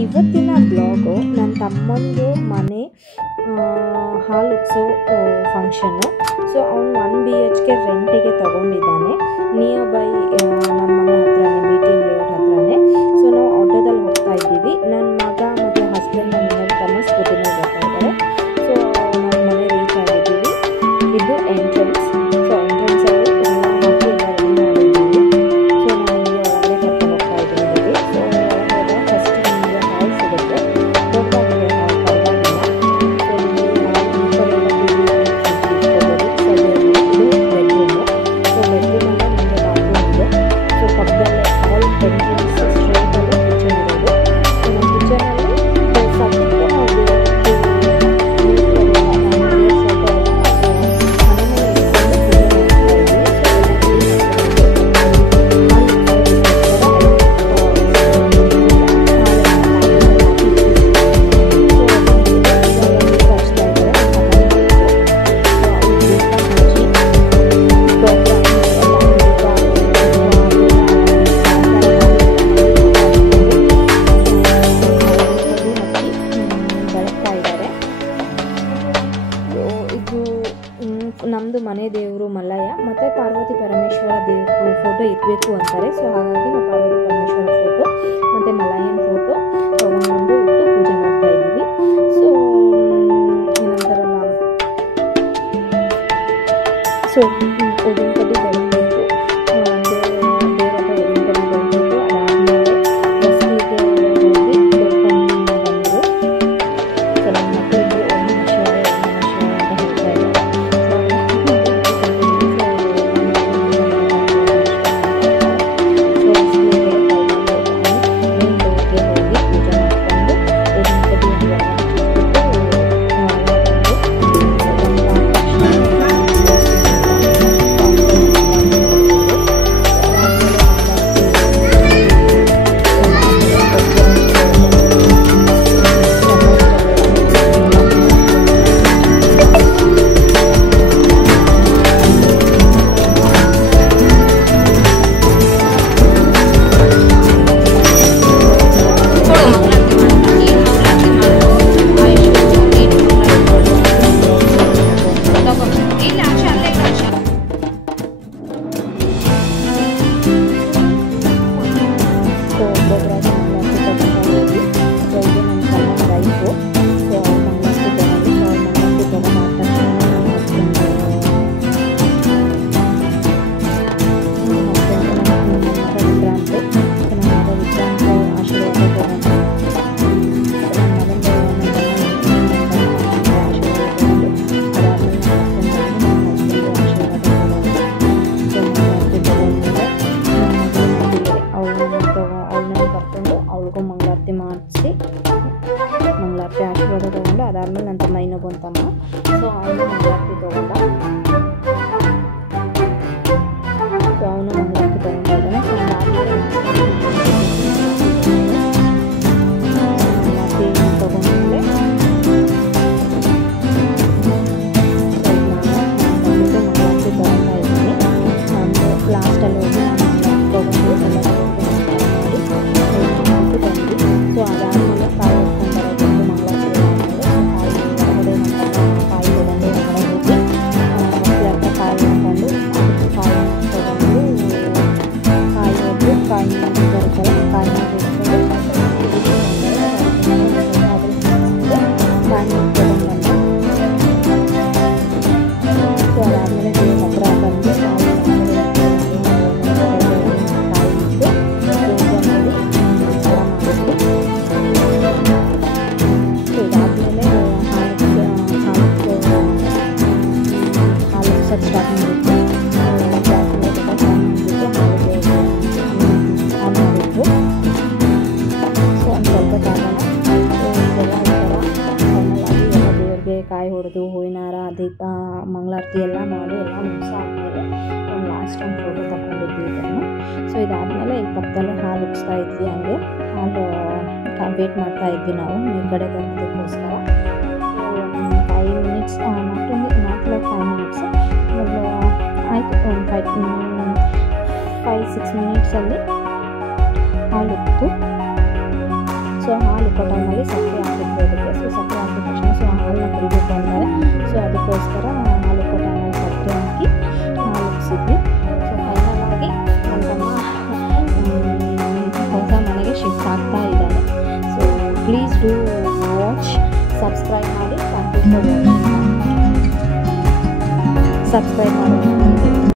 ಇವತ್ತಿನ ಬ್ಲಾಗು ನನ್ನ ತಮ್ಮಂದು ಮನೆ ಹಾಲು ಉಕ್ಸೋ ಫಂಕ್ಷನ್ನು. ಸೊ ಅವನು 1 BHK ರೆಂಟಿಗೆ ತೊಗೊಂಡಿದ್ದಾನೆ. ನಿಯರ್ ಬೈ ನಮ್ಮ ಮನೆ ಹತ್ರನೇ, BTM ಲೇಔಟ್ ಹತ್ರನೇ. ಸೊ ನಾವು ಆಟೋದಲ್ಲಿ ಹೋಗ್ತಾ ಇದ್ದೀವಿ. ನನ್ನ ಮಗ ಮತ್ತು ಹಸ್ಬೆಂಡ್ ನನ್ನ ತಮ್ಮ ಸ್ಕೂಟಿನಲ್ಲಿ ಬರ್ತಾ ಇದ್ದಾರೆ. ಸೊ ನಮ್ಮ ಮನೆ ರೀಚ್ ಆಗಿದ್ದೀವಿ. ಇದು ಎಂಟ್ರೆನ್ಸ್. ಸೊ ಎಂಟ್ರೆನ್ಸಲ್ಲಿ ಎಲ್ಲ ಹಾಕಿ ಎಲ್ಲ ರೆಡಿ ಮಾಡಿದ್ದೀವಿ. ಸೊ ನಾವು ನಿಮಗೆ ಒಳಗಡೆ ಕರ್ಕೊಂಡು ಹೋಗ್ತಾ ಇದ್ದೀವಿ. ಸೊ ಒಳಗಡೆ ಫಸ್ಟ್ ನಿಮಗೆ ಹಾಲ್ ಸಿಗುತ್ತೆ. ದೊಡ್ಡದಾಗಿದೆ ಹಾಲ್, ಪರವಾಗಿಲ್ಲ. ಸೊ ನಿಮಗೆ ಈ ಕಡೆ ಇದು ಬೆಡ್ರೂಮು. ಸೊ ಬೆಡ್ರೂಮಲ್ಲೇ ನಿಮಗೆ ಬಾತ್ರೂಮ್ ಇದೆ. ಸೊ ಪಕ್ಕದಲ್ಲೇ ಹಾಲ್ ಎಂಟ್ರೆನ್ಸ್ ಸ್ಟ್ರೇಟಲ್ಲೇ ಕಿಚನ್ ಇರೋದು. ಸೊ ನಮ್ಮ ಕಿಚನಲ್ಲಿ ಸದ್ಯಕ್ಕೆ ನಾವು ನಮ್ಮದು ಮನೆ ದೇವರು ಮಲ್ಲಯ್ಯ ಮತ್ತು ಪಾರ್ವತಿ ಪರಮೇಶ್ವರ ದೇವರು ಫೋಟೋ ಇರಬೇಕು ಅಂತಾರೆ. ಸೊ ಹಾಗಾಗಿ ನಾವು ಪಾರ್ವತಿ ಪರಮೇಶ್ವರ ಫೋಟೋ ಮತ್ತು ಮಲ್ಲಯ್ಯನ ಫೋಟೋ ತೊಗೊಂಡ್ಬಂದು ಇಟ್ಟು ಪೂಜೆ ಮಾಡ್ತಾ ಇದ್ದೀವಿ. ಸೊ ಏನಂತಾರಲ್ಲ, ಸೊ ಉದ್ದಿನ ಕಡ್ಡಿ ಬೆಳೆದ್ಬಿಟ್ಟು ದೇವರ ಹತ್ರ ಉದ್ದಿನ ಕಡ್ಡಿ ಬೆಳೆದ್ಬಿಟ್ಟು ಅದಾದಮೇಲೆ ಬಸ್ಲಿಗೆ ಹೋಗಿ ಬೆಳ್ಕೊಂಡು ಬಂದರು. ಸೊ ನನ್ನ ಮಕ್ಕಳಿಗೆ ಓಂ ನಮಃ ಶಿವಾಯ ಅಂತ ಹೇಳ್ತಾ ಇದ್ದಾರೆ. ಮಂಗಳಾರತಿ ಮಾಡಿಸಿ ಮಂಗಳಾರತಿ ಆಶೀರ್ವಾದ ತೊಗೊಂಡು ಅದಾದಮೇಲೆ ನನ್ನ ತಮ್ಮ ಇನ್ನೊಬ್ಬನ ತಮ್ಮ. ಸೊ ಅವನು ಮಂಗಳಾರತಿ ತೊಗೊಂಡ. ಸೊ ಅವನು ಮಂಗಳಾರತಿ ತೊಗೊಂಡಿದ್ದಾನೆ. ಸೊ ಅದಾದಮೇಲೆ ಮಂಗಳಾರತಿ ತೊಗೊಂಡ್ಮೇಲೆ ಮಂಗಳಾರತಿ ತೊಗೊತಾ ಇದ್ದೀನಿ. ನಾನು ಲಾಸ್ಟಲ್ಲಿ ಹೋಗಿ ತೊಗೊಂಡು ಎಲ್ಲ ಸೊ ಅದಾದಮೇಲೆ ಕಾಯಿ ಹೊಡ್ಕೊಂಡು ಬರೋದು ಮಂಗಳಾರತಿ ಆದಮೇಲೆ ಕಾಯಿ ತೊಗೊಂಡು ಹೊರಗಡೆ ಹೋಗಿ ಮಕ್ಕಳ ಹತ್ರ ಕಾಯಿ ಹಾಕೊಂಡು ಕಾಯಿ ತೊಗೊಂಡು ಕಾಯಿ ಹೊಡೆದು ಕಾಯಿ ಬರುತ್ತಲ್ಲ ಕಾಯಿನ ಬೇಯಿಸ್ಕೊಂಡು ಕಾಯಿ ತೊಗೊಂಡು ಬಂದು ಸೊ ಅದಾದಮೇಲೆ ದೇವ್ರ ಹತ್ರ ಬಂದು ಕಾಯಿ ಸ್ಟಾರ್ಟ್ ಮಾಡಿದ್ದು ಆನ್ ಮಾಡಿದ್ರು. ಸೊ ಒಂದು ಸ್ವಲ್ಪ ಕಾರಣ ಇದೆಲ್ಲ ಈ ಥರ ಫೈನಲಾಗಿ ಎಲ್ಲ ದೇವ್ರಿಗೆ ಕಾಯಿ ಹೊಡೆದು ಹೂವಿನಾರ ದೀಪ ಮಂಗಳಾರತಿ ಎಲ್ಲ ಮಾಡಿ ಎಲ್ಲ ಮುಗಿಸಾದ್ಮೇಲೆ ಒಂದು ಲಾಸ್ಟ್ ಒಂದು ಫೋಟೋ ತಗೊಂಡಿದ್ವಿ ಇದನ್ನು. ಸೊ ಇದಾದಮೇಲೆ ಈ ಪಕ್ಕದಲ್ಲೇ ಹಾಲು ಉಕ್ಸ್ತಾ ಇದ್ವಿ. ಹಂಗೆ ಹಾಲು ವೇಟ್ ಮಾಡ್ತಾ ಇದ್ವಿ ನಾವು ಮೇಲ್ಗಡೆ ಬರೋದಕ್ಕೋಸ್ಕರ. 5 ಮಿನಿಟ್ಸ್ ನಾಟ್ ಲೈಕ್ 5 ಮಿನಿಟ್ಸ್ ಆಯಿತು. ಒಂದು 5-6 ಮಿನಿಟ್ಸಲ್ಲಿ ಹಾಲು ಉಕ್ತು. ಸೊ ಹಾಲು ಉಕ್ಕೋ ಟೈಮಲ್ಲಿ ಸಕ್ಕರೆ ಹಾಕಿದ್ವಿ ಅದಕ್ಕೆ. ಸೊ ಸಕ್ಕರೆ ಹಾಕಿದ ತಕ್ಷಣ ಸೊ ಹಾಲನ್ನ ಕುಡಿಬೇಕು ಅಂತಾರೆ. ಸೊ ಅದಕ್ಕೋಸ್ಕರ ಹಾಲು ಉಕ್ಕೋ ಟೈಮಲ್ಲಿ ಸಕ್ಕರೆ ಹಾಕಿ ಹಾಲು ಉಕ್ಸಿದ್ವಿ. ಸೊ ಫೈನಲ್ ಆಗಿ ನನ್ನ ತಮ್ಮ ಹೊಸ ಮನೆಗೆ ಶಿಫ್ಟ್ ಆಗ್ತಾ ಇದ್ದಾನೆ. So please do watch, subscribe ಮಾಡಿ. Thank you for watching. Subscribe ಮಾಡೋಣ.